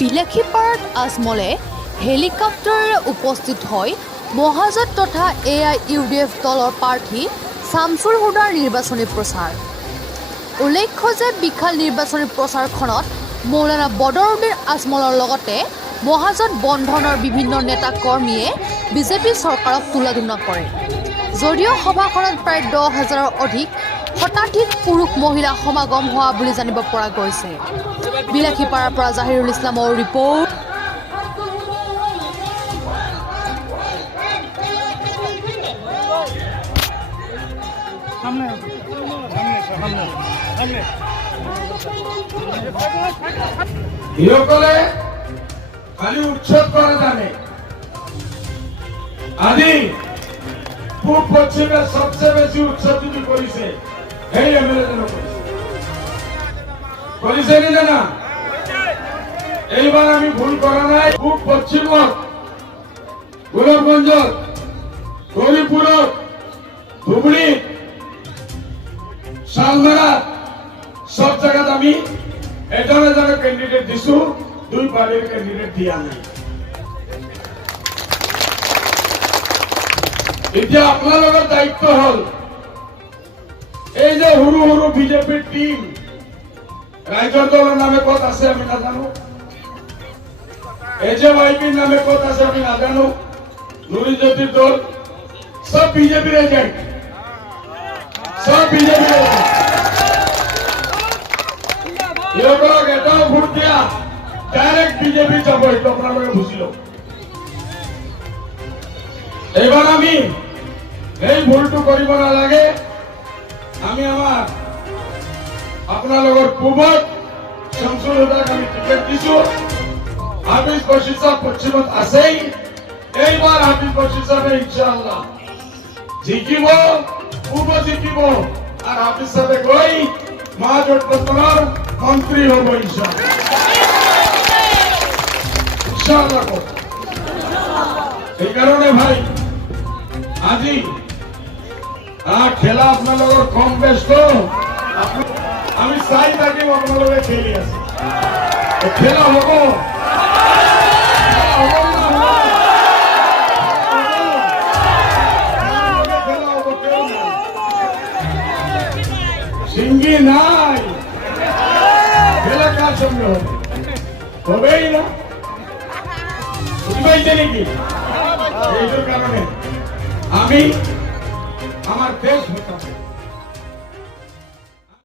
বিলাসীপাৰাত আজমলে হেলিকপ্টাৰেৰে উপস্থিত হৈ মহাজোঁট তথা AIUDF দলৰ প্ৰাৰ্থী শামছুল হুদাৰ নিৰ্বাচনী প্ৰচাৰ। উল্লেখ্য যে বিশাল নিৰ্বাচনী প্ৰচাৰখনত মৌলানা বদৰুদ্দিন আজমলৰ লগতে মহাজোঁট বন্ধনৰ বিভিন্ন নেতা কৰ্মীয়ে বিজেপি চৰকাৰক তুলাধুনা কৰে। যদিও সভাখনত প্ৰায় 10,000ৰ অধিক শতাধিক পুৰুষ মহিলা সমাগম হোৱা বুলি জানিব পৰা গৈছে। বিলাসীপাৰাৰ পৰা জাহিৰুল ইছলামৰ ৰিপৰ্ট। ইসকলে খালি উৎসৱ কৰে জানে। আজি পূব পশ্চিমে সবচেয়ে বেছি উৎসৱ যদি কৰিছে সেই MLA জনে কৰিছে নে না? এইবাৰ আমি ভুল কৰা নাই। পূব পশ্চিমত, গোলকগঞ্জত, গৌৰীপুৰত, ধুবুৰীত, শালমাৰাত সব জায়গাত আমি এজনে ক্যান্ডিডেট দিছো, দুই পার্টির ক্যান্ডিডেট দিয়া নাই। এতিয়া আপোনালোকৰ দায়িত্ব হল এই যে সৰু সৰু বিজেপিৰ টিম ৰাইজৰ দলৰ নামে ক'ত আছে আমি নাজানো, AJYPৰ নামে ক'ত আছে আমি নাজানো, নুৰিজ্যোতিৰ দল সব বিজেপিৰ এজেন্ট, সব বিজেপিৰ এজেন্ট। ইহঁতক এটাও ভোট দিয়া ডাইরেক্ট বিজেপি যাব, এইটো আপোনালোকে বুজি লওক। এইবাৰ আমি এই ভুলটো কৰিব নালাগে। আমি আমাৰ আপোনালোকৰ পূবত শামছুল হুদাক আমি টিকেট দিছো। হাফিজ বশিৰ সাহেব পশ্চিমত আছেই। এইবাৰ হাফিজ বশিৰ সাহেবে ইনশাআল্লাহ জিকিব, পূব জিকিব, আর হাফিজ সাহেবে গৈ মহাজোটবন্ধনৰ মন্ত্রী হব ইনশাআল্লাহ। এই কারণে ভাই আজি খেলা আপনার কম ব্যস্ত, আমি চাই থাকিম আপনার খেলি আছে, খেলা হব। সিঙ্গি নাই, খেলা কার সঙ্গে হবে? হবেই না, বুঝতে পারছে নাকি? এইটার কারণে আমি আমার দেশ